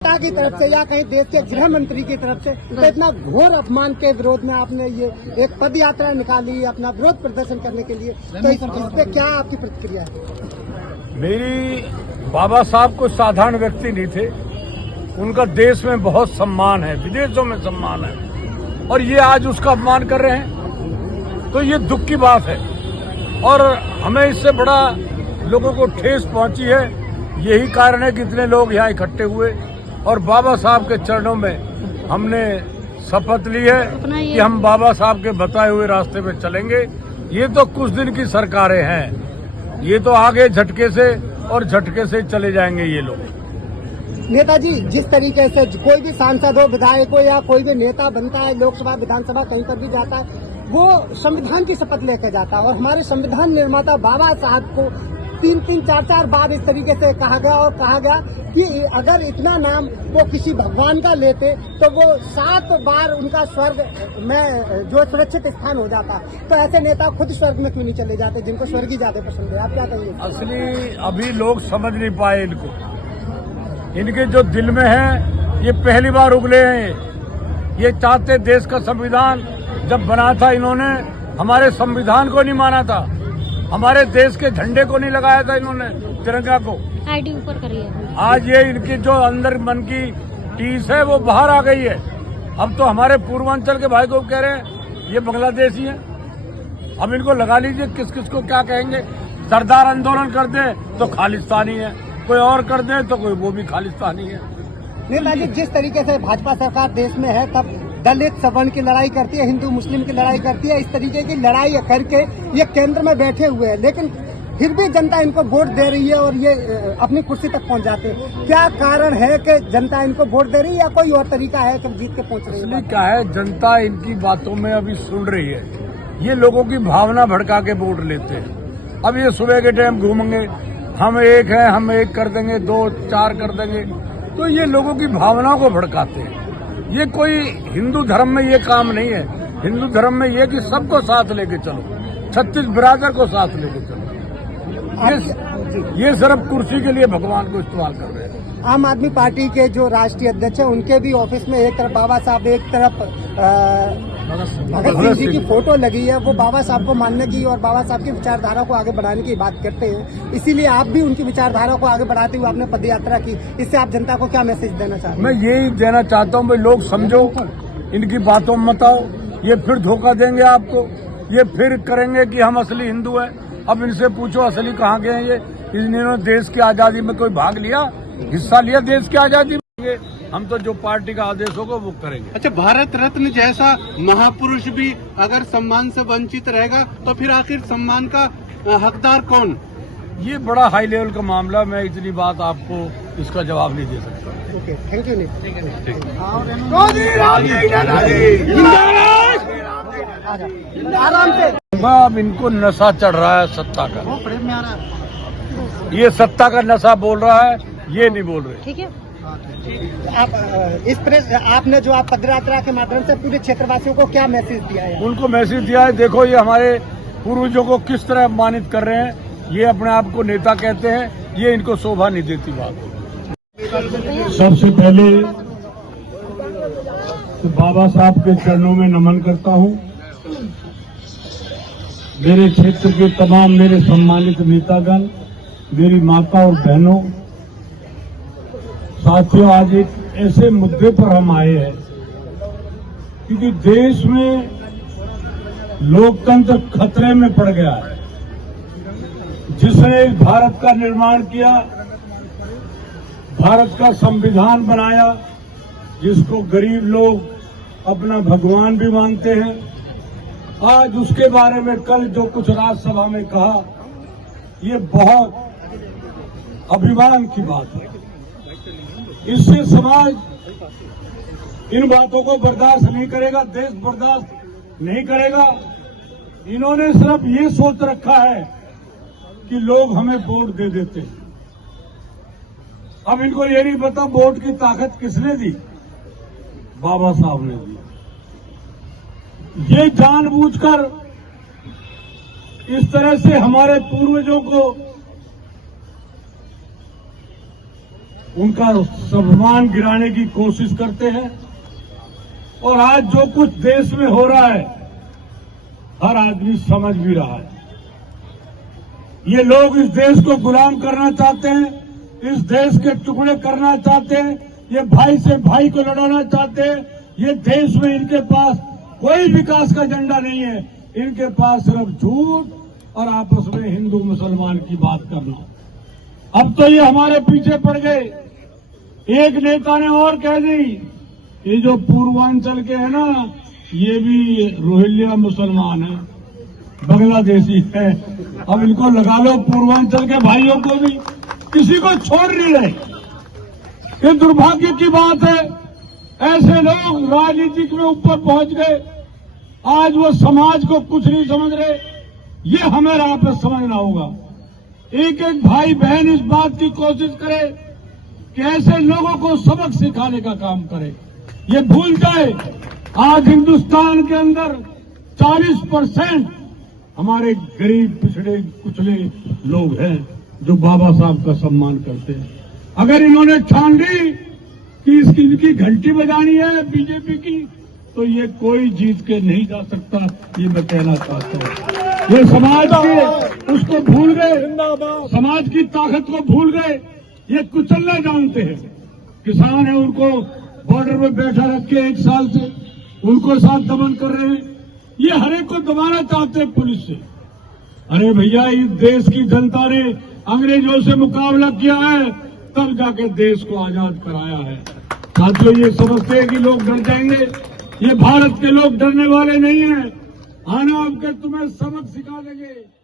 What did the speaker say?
नेता की तरफ से या कहीं देश के गृह मंत्री की तरफ से तो इतना घोर अपमान के विरोध में आपने ये एक पद यात्रा निकाली अपना विरोध प्रदर्शन करने के लिए, तो इस पे क्या आपकी प्रतिक्रिया है? मेरी बाबा साहब को साधारण व्यक्ति नहीं थे, उनका देश में बहुत सम्मान है, विदेशों में सम्मान है, और ये आज उसका अपमान कर रहे हैं, तो ये दुख की बात है। और हमें इससे बड़ा लोगों को ठेस पहुंची है, यही कारण है कि इतने लोग यहाँ इकट्ठे हुए और बाबा साहब के चरणों में हमने शपथ ली है कि हम बाबा साहब के बताए हुए रास्ते पे चलेंगे। ये तो कुछ दिन की सरकारें हैं, ये तो आगे झटके से और झटके से चले जाएंगे ये लोग। नेताजी, जिस तरीके से कोई भी सांसद हो, विधायक हो या कोई भी नेता बनता है, लोकसभा विधानसभा कहीं पर भी जाता है, वो संविधान की शपथ लेकर जाता है। और हमारे संविधान निर्माता बाबा साहब को 3-3, 4-4 बार इस तरीके से कहा गया और कहा गया कि अगर इतना नाम वो किसी भगवान का लेते तो वो 7 बार उनका स्वर्ग में जो सुरक्षित स्थान हो जाता। तो ऐसे नेता खुद स्वर्ग में क्यों नहीं चले जाते, जिनको स्वर्ग ही ज्यादा पसंद है? आप क्या कहेंगे? असली अभी लोग समझ नहीं पाए इनको, इनके जो दिल में है ये पहली बार उगले हैं। ये चाहते देश का संविधान जब बना था, इन्होंने हमारे संविधान को नहीं माना था, हमारे देश के झंडे को नहीं लगाया था इन्होंने, तिरंगा को। आईडी ऊपर करिए। आज ये इनकी जो अंदर मन की टीस है वो बाहर आ गई है। अब तो हमारे पूर्वांचल के भाई को कह रहे हैं ये बांग्लादेशी है। अब इनको लगा लीजिए किस किस को क्या कहेंगे। सरदार आंदोलन कर दे तो खालिस्तानी है, कोई और कर दे तो कोई वो भी खालिस्तानी है। नेताजी, जिस तरीके से भाजपा सरकार देश में है, तब दलित सवर्ण की लड़ाई करती है, हिंदू मुस्लिम की लड़ाई करती है, इस तरीके की लड़ाई करके ये केंद्र में बैठे हुए हैं, लेकिन फिर भी जनता इनको वोट दे रही है और ये अपनी कुर्सी तक पहुंच जाते हैं। क्या कारण है कि जनता इनको वोट दे रही है या कोई और तरीका है कि जीत के पहुंच रही है? क्या है, जनता इनकी बातों में अभी सुन रही है, ये लोगों की भावना भड़का के वोट लेते हैं। अब ये सुबह के टाइम घूमेंगे, हम एक है, हम एक कर देंगे, 2-4 कर देंगे, तो ये लोगों की भावनाओं को भड़काते हैं। ये कोई हिंदू धर्म में ये काम नहीं है। हिंदू धर्म में ये कि सबको साथ लेके चलो, 36 बिरादर को साथ लेके चलो। ये सिर्फ कुर्सी के लिए भगवान को इस्तेमाल कर रहे हैं। आम आदमी पार्टी के जो राष्ट्रीय अध्यक्ष है, उनके भी ऑफिस में एक तरफ बाबा साहब, एक तरफ भगत सिंह जी की फोटो लगी है। वो बाबा साहब को मानने की और बाबा साहब की विचारधारा को आगे बढ़ाने की बात करते हैं, इसीलिए आप भी उनकी विचारधारा को आगे बढ़ाते हुए आपने पद यात्रा की। इससे आप जनता को क्या मैसेज देना चाहते हैं? मैं यही देना चाहता हूँ भाई, लोग समझो, इनकी बातों में मत आओ। ये फिर धोखा देंगे आपको, ये फिर करेंगे कि हम असली हिंदू हैं। अब इनसे पूछो असली कहाँ गए हैं ये? इन्होंने देश की आजादी में कोई भाग लिया, हिस्सा लिया देश की आजादी में? हम तो जो पार्टी का आदेश होगा वो करेंगे। अच्छा, भारत रत्न जैसा महापुरुष भी अगर सम्मान से वंचित रहेगा तो फिर आखिर सम्मान का हकदार कौन? ये बड़ा हाई लेवल का मामला, मैं इतनी बात आपको इसका जवाब नहीं दे सकता। Okay, thank you. आराम से। अब इनको नशा चढ़ रहा है सत्ता का, ये सत्ता का नशा बोल रहा है, ये नहीं बोल रहे। ठीक है, आप इस प्रेस आपने जो आप पदयात्रा के माध्यम से पूरे क्षेत्रवासियों को क्या मैसेज दिया है? उनको मैसेज दिया है, देखो ये हमारे पूर्वजों को किस तरह अपमानित कर रहे हैं, ये अपने आप को नेता कहते हैं, ये इनको शोभा नहीं देती बात। सबसे पहले तो बाबा साहब के चरणों में नमन करता हूँ। मेरे क्षेत्र के तमाम मेरे सम्मानित नेतागण, मेरी माता और बहनों, साथियों, आज एक ऐसे मुद्दे पर हम आए हैं क्योंकि देश में लोकतंत्र खतरे में पड़ गया है। जिसने इस भारत का निर्माण किया, भारत का संविधान बनाया, जिसको गरीब लोग अपना भगवान भी मानते हैं, आज उसके बारे में कल जो कुछ राज्यसभा में कहा, ये बहुत अभिमान की बात है। इससे समाज इन बातों को बर्दाश्त नहीं करेगा, देश बर्दाश्त नहीं करेगा। इन्होंने सिर्फ ये सोच रखा है कि लोग हमें वोट दे देते हैं। अब इनको ये नहीं पता वोट की ताकत किसने दी, बाबा साहब ने दी। ये जानबूझकर इस तरह से हमारे पूर्वजों को उनका सम्मान गिराने की कोशिश करते हैं। और आज जो कुछ देश में हो रहा है हर आदमी समझ भी रहा है। ये लोग इस देश को गुलाम करना चाहते हैं, इस देश के टुकड़े करना चाहते हैं, ये भाई से भाई को लड़ाना चाहते हैं। ये देश में इनके पास कोई विकास का एजेंडा नहीं है, इनके पास सिर्फ झूठ और आपस में हिंदू मुसलमान की बात करना। अब तो ये हमारे पीछे पड़ गए। एक नेता ने और कह दी, ये जो पूर्वांचल के है ना, ये भी रोहिंग्या मुसलमान है, बांग्लादेशी है। अब इनको लगा लो, पूर्वांचल के भाइयों को भी किसी को छोड़ नहीं रहे। ये दुर्भाग्य की बात है, ऐसे लोग राजनीतिक में ऊपर पहुंच गए। आज वो समाज को कुछ नहीं समझ रहे। ये हमें आप पे समझना होगा। एक एक भाई बहन इस बात की कोशिश करे कि ऐसे लोगों को सबक सिखाने का काम करे। ये भूल जाए आज हिंदुस्तान के अंदर 40% हमारे गरीब पिछड़े कुचले लोग हैं जो बाबा साहब का सम्मान करते हैं। अगर इन्होंने ठान ली कि इनकी घंटी बजानी है बीजेपी की, तो ये कोई जीत के नहीं जा सकता। ये मैं कहना चाहता हूं। ये समाज के उसको भूल गए, समाज की ताकत को भूल गए। ये कुचलना जानते हैं। किसान है, उनको बॉर्डर पे बैठा रख के 1 साल से उनको साथ दमन कर रहे हैं। ये हर एक को दबाना चाहते हैं पुलिस से। अरे भैया, इस देश की जनता ने अंग्रेजों से मुकाबला किया है, तब जाके देश को आजाद कराया है। साथियों, ये समझते हैं कि लोग डर जाएंगे। ये भारत के लोग डरने वाले नहीं हैं। आना आपके तुम्हें सबक सिखा देंगे।